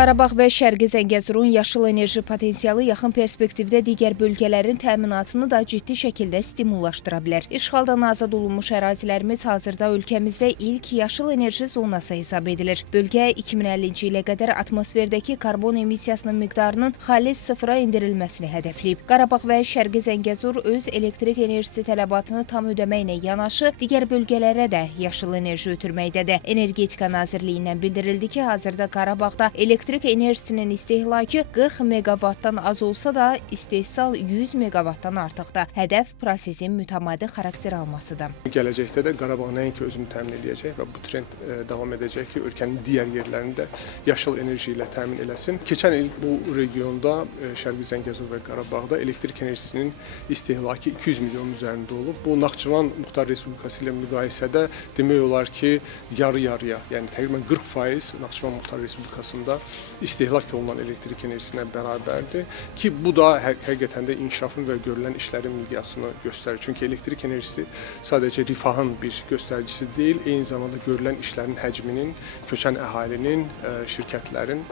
Qarabağ və Şərqi Zəngəzurun yaşıl enerji potensialı yaxın perspektivdə digər bölgələrin təminatını da ciddi şəkildə stimullaşdıra bilər. İşğaldan azad olunmuş ərazilərimiz hazırda ölkəmizdə ilk yaşıl enerji zonası hesab edilir. Bölgə 2050-ci ilə qədər atmosferdəki karbon emissiyasının miqdarının xalis sıfıra endirilməsini hədəfləyib. Qarabağ və Şərqi Zəngəzur öz elektrik enerjisi tələbatını tam ödəməklə yanaşı, digər bölgələrə də yaşıl enerji ötürməkdədir. Energetika Nazirliyindən bildirildi ki, hazırda Qarabağda elektrik enerjisinin istehlakı 40 megawattdan az olsa da istehsal 100 megawattdan artıqdır. Hədəf prosesin mütəmadi xarakter almasıdır. Gələcəkdə də Qarabağ nəinki özünü təmin edəcək və bu trend davam edəcək ki, ölkənin digər yerlərində yaşıl enerji ilə təmin eləsin. Keçən il bu regionda Şərqi Zəngəzur və Qarabağda elektrik enerjisinin istehlakı 200 milyon üzərində olub. Bu Naxçıvan Muxtar Respublikası ilə müqayisədə demək olar ki, yarı-yarıya, yəni təqribən 40% Naxçıvan Muxtar Respublikasında istehlak olunan elektrik enerjisinə bərabərdir ki, bu da həqiqətən də inkişafın və görülən işlərin miqyasını göstərir. Çünki elektrik enerjisi sadəcə rifahın bir göstəricisi deyil, eyni zamanda görülən işlərin həcminin, köçən əhalinin, şirkətlərin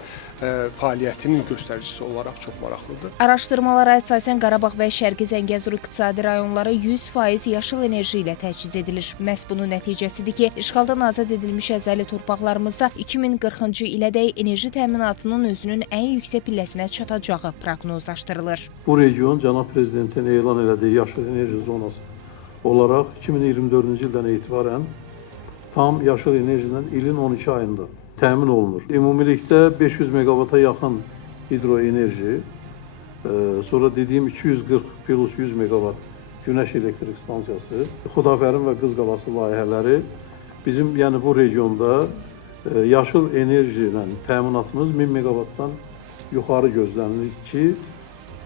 fəaliyyətinin göstəricisi olaraq çox maraqlıdır. Araşdırmalara əsasən Qarabağ və Şərqi Zəngəzur iqtisadi rayonları 100% yaşıl enerji ilə təchiz edilir. Məhz bunun nəticəsidir ki, işğaldan azad edilmiş əzəli torpaqlarımızda 2040-cı ilədək enerji təminatının özünün ən yüksək pilləsinə çatacağı proqnozlaşdırılır. Bu region Cənab Prezidentin elan elədiyi yaşıl enerji zonası olaraq 2024-cü ildən etibarən tam yaşıl enerjiden ilin 12 ayında təmin olunur. Ümumilikdə 500 megawata yaxın hidroenerji, sonra dediyim 240 plus 100 megawatt güneş elektrik stansiyası, Xudafərin və Qızqalası layihələri bizim yəni bu regionda yaşıl enerji ilə təminatımız 1000 megawattdan yuxarı gözlənilir ki,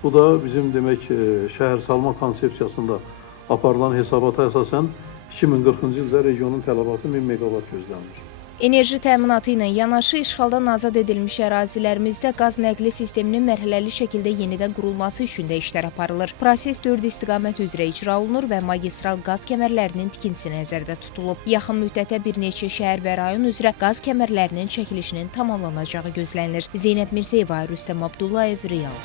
bu da bizim demək şəhərsalma konsepsiyasında aparılan hesabata əsasən 2040-cı ildə regionun tələbatı 1000 megawatt gözlənilir. Enerji təminatı ilə yanaşı işğaldan azad edilmiş ərazilərimizdə qaz nəqli sisteminin mərhələli şəkildə yenidən qurulması üçün də işlər aparılır. Proses 4 istiqamət üzrə icra olunur və magistral qaz kəmərlərinin tikintisi nəzərdə tutulub. Yaxın müddətdə bir neçə şəhər və rayon üzrə qaz kəmərlərinin çəkilişinin tamamlanacağı gözlənilir. Zeynəb Mirzəyeva, Rüstəm Abdullayev, Real.